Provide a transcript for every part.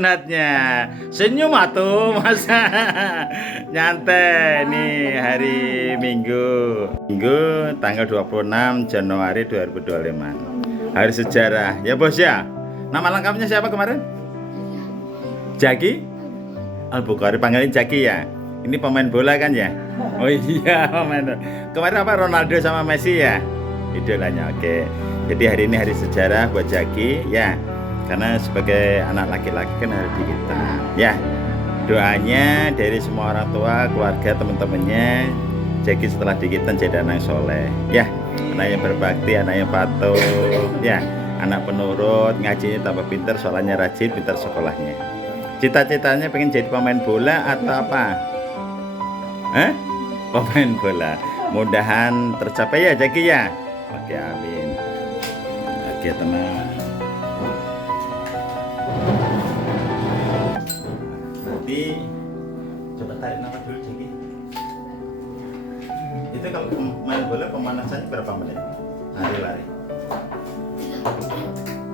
Sunatnya senyum atuh masa nyantai nih hari Minggu tanggal 26 Januari 2025, hari sejarah ya bos ya. Nama lengkapnya siapa kemarin? Jaki Al-Bukhari, panggilin Jaki ya. Ini pemain bola kan ya? Oh iya, pemain. Kemarin apa, Ronaldo sama Messi ya idolanya. Oke, jadi hari ini hari sejarah buat Jaki ya, karena sebagai anak laki-laki kan harus dihitam ya. Doanya dari semua orang tua, keluarga, teman-temannya, Jaki setelah dihitam jadi anak soleh ya, anak yang berbakti, anak yang patuh ya, anak penurut, ngajinya tambah pintar, soalnya rajin, pintar sekolahnya. Cita-citanya pengen jadi pemain bola atau apa? Pemain bola. Mudahan tercapai ya Jaki ya. Oke, amin. Oke teman. Nanti coba tarik nafas dulu Jaki. Itu kalau main bola pemanasannya berapa menit? Lari-lari.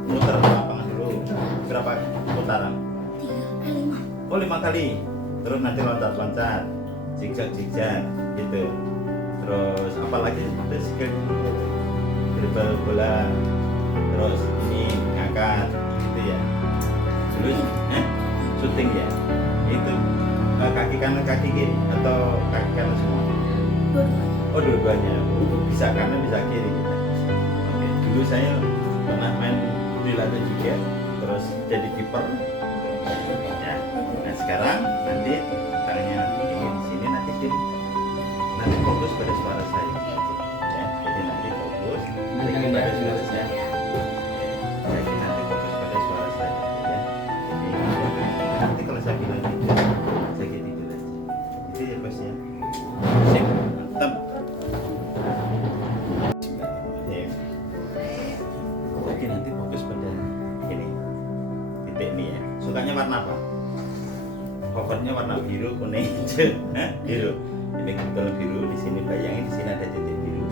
Muter lapangan dulu. Berapa putaran? 5 kali. Terus nanti loncat-loncat, zigzag gitu. Terus apalagi ada skill dribble bola, terus ini ngangkat gitu ya. Terus syuting ya. Itu kaki kanan kaki kiri atau kaki kanan semua? Oh dua-duanya. Bisa kanan bisa kiri gitu. Oke. Dulu saya pernah main di ladang juga, terus jadi kiper. Ya. Nah sekarang nanti tangannya nanti ini di sini, nanti fokus pada suara saya ya. Jadi nanti fokus pada suara saya. Jadi nanti fokus pada suara saya ya. Jadi nanti kalau saya bilang gitu, saya gitu aja. Itu ya bos ya. Sip, mantap. Oke, nanti fokus pada ini titik ini ya. Sukanya warna apa? Pokoknya warna biru, kuning, biru. Ini kebetulan biru, di sini bayangin di sini ada titik biru.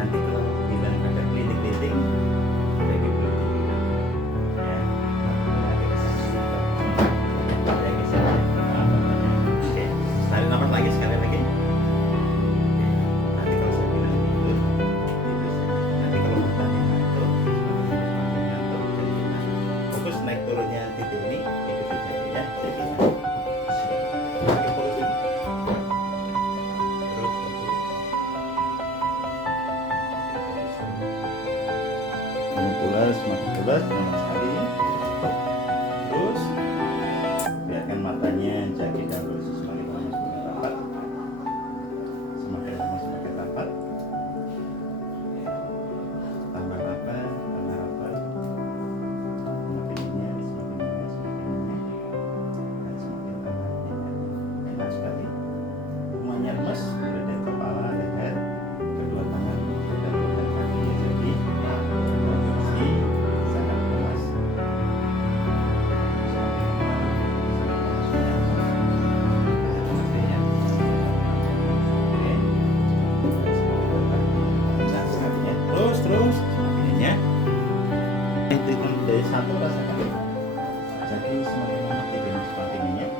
Nanti kalau bilang ada keliling-keliling, jadi biru. Ya. Bayangin saja. Oke, tarik nafas lagi sekali lagi. Nanti kalau saya bilang tidur, tidur saja. Nanti kalau matanya ngantuk, fokus naik turunnya titik ini, ikuti saja ya. Jadi semakin pulas nyaman sekali. Terus biarkan matanya Jaki dan Rosi semakin lama semakin rapat, semakin lama semakin rapat, tambah rapat, semakin nyenyak, dan semakin rapat. Enak sekali, semuanya lemas mulai dari kepala, leher, kedua tangan, dan kakinya. Jadi sangat puas. Terus semakinnya itu kan dari satu rasakan. Jadi semakin lama tidurnya semakin nyenyak,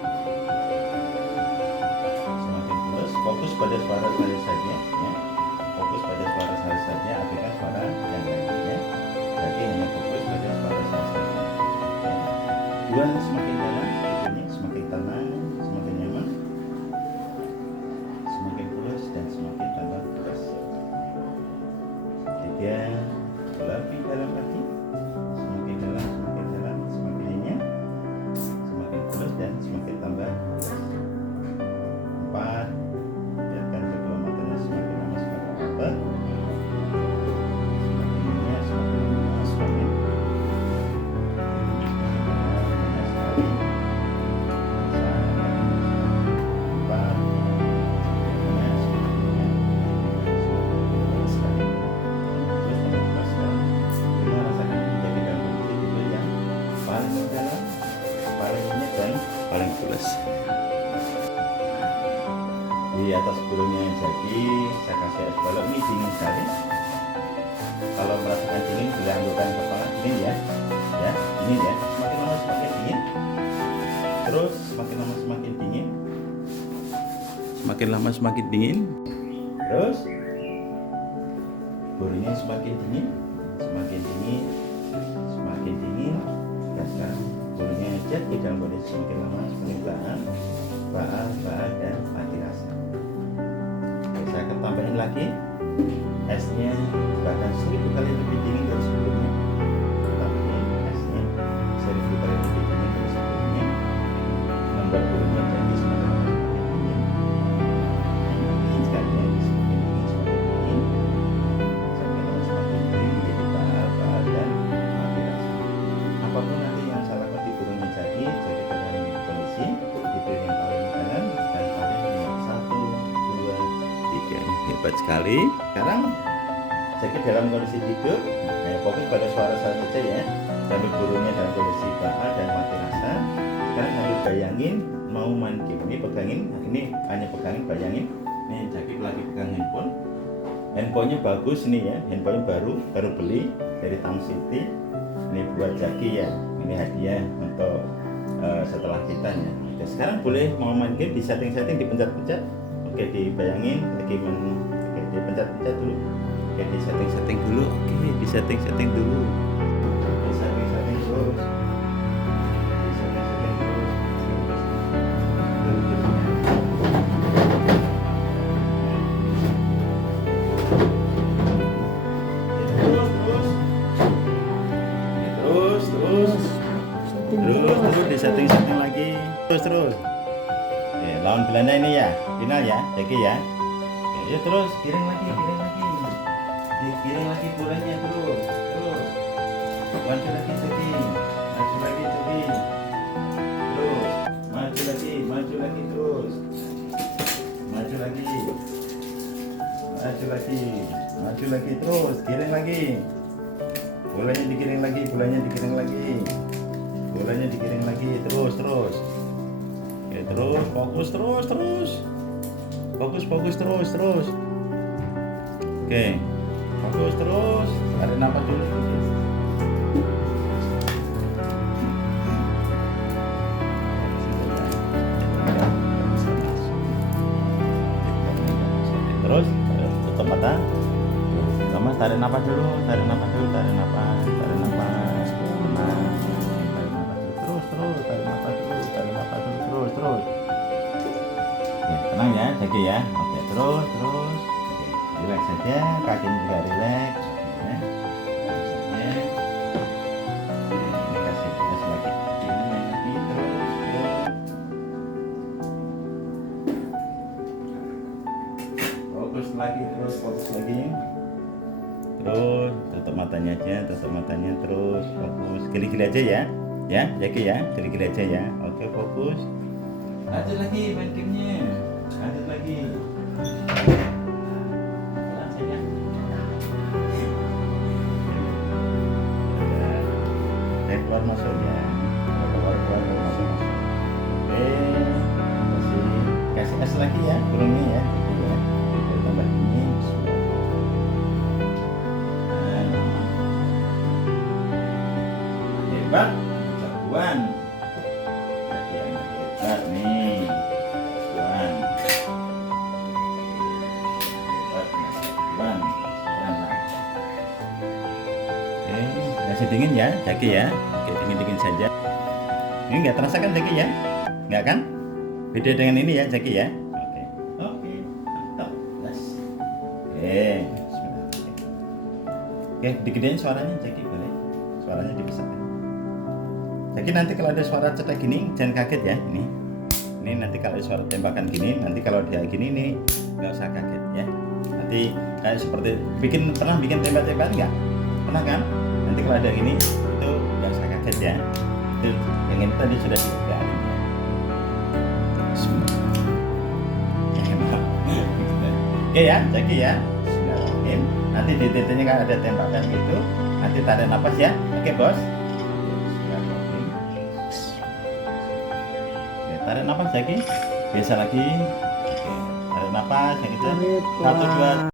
semakin pulas. Fokus pada suara saya saja ya. Fokus pada suara saya saja, abaikan suara yang lainnya. Jadi hanya fokus pada suara saya saja ya. Dua, semakin dalam tidurnya, semakin tenang, semakin nyaman, semakin pulas dan semakin tambah pulas. Tiga, lebih dalam lagi, semakin dalam, semakin nyenyak, semakin pulas dan semakin tambah pulas. Empat, biarkan kedua matanya semakin lama semakin rapat, semakin nyenyak, semakin lama semakin paling pulas. Di atas burungnya Jaki saya kasih es balok, ini dingin sekali. dingin ya, semakin lama semakin dingin. Terus semakin lama semakin dingin, semakin lama semakin dingin. Terus burunya semakin dingin, semakin dingin, semakin dingin. Dan sekarang burunya jadi dalam kondisi semakin lama semakin baal dan mati rasa. Oke, saya akan tambahin lagi esnya, bahkan 1000 kali lebih dingin dari sebelumnya. Tambahin esnya 1000 kali lebih dingin dari sebelumnya, membuat burunya jadi semakin lama semakin dingin. Dingin sekali ya, semakin dingin semakin dingin, semakin lama semakin dingin, menjadi baal dan mati rasa. Apapun nanti yang saya lakukan di burungnya jadi dalam kondisi tidur yang paling dalam dan paling luas. 1, 2, 3, hebat sekali. Sekarang jadi dalam kondisi tidur, fokus pada suara saya saja ya. Sambil burungnya dalam kondisi baal dan mati rasa. Sekarang sambil bayangin mau main game, ini pegangin, ini hanya pegangin, bayangin. Ini Jaki lagi pegang handphone. Handphonenya bagus nih ya, handphonenya baru beli dari Tang City. Ini buat Jaki ya, ini hadiah untuk setelah kita ya. Oke, sekarang boleh mau main game, di setting-setting, dipencet-pencet. Oke, dibayangin lagi main, oke, dipencet-pencet dulu. Oke, di setting-setting dulu. Oke, di setting-setting dulu. Di setting-setting terus. Di setting-setting terus. Terus di setting-setting lagi. Terus. Oke, lawan Belanda ini ya, final ya, Jaki ya. Oke, terus giring lagi. Digiring lagi bolanya terus. Maju lagi Jaki. Terus, maju lagi terus. Maju lagi terus, giring lagi. Bolanya digiring lagi. Terus. Oke, terus fokus terus. Fokus terus. Oke. Fokus terus. Tarik nafas dulu. Terus tutup mata. Lama tarik nafas dulu. Tarik nafas. Terus. Oke, tenang ya, Jaki ya. Oke, terus. Oke, relax saja, kakinya juga relax. Ya. Ini kasih es lagi. Ini main lagi terus. Fokus lagi. Terus tutup matanya aja, terus fokus. Gili-gili aja ya. Ya, Jaki ya, gili-gili aja ya. Oke, fokus. Lanjut lagi main gamenya. Keluar masuk ya. Keluar masuk. Kasih es lagi ya, burungnya ya. Tambah dingin. Hebat. Jagoan. Hebat nih. Jagoan. Kasih dingin ya, Jaki ya. Oke, dingin saja. Ini nggak terasa kan, Jaki ya? Nggak kan? Beda dengan ini ya, Jaki ya. Oke, mantap. Oke, digedein suaranya, Jaki boleh. Suaranya dibesarkan. Jaki nanti kalau ada suara cetek gini, jangan kaget ya. Ini nanti kalau ada suara tembakan gini, nanti kalau dia gini nih, nggak usah kaget ya. Nanti kayak seperti pernah bikin tembak-tembakan nggak? Pernah kan? Nanti kalau ada gini itu nggak usah kaget ya. Itu yang ini tadi sudah diajarin. Oke ya, Jaki ya. Bismillahirrahmanirrahim. Nanti di titiknya kan ada tembakan gitu. Nanti tarik nafas ya. Oke bos. Oke, tarik nafas Jaki. Biasa lagi. Oke, tarik nafas yang itu. 1, 2.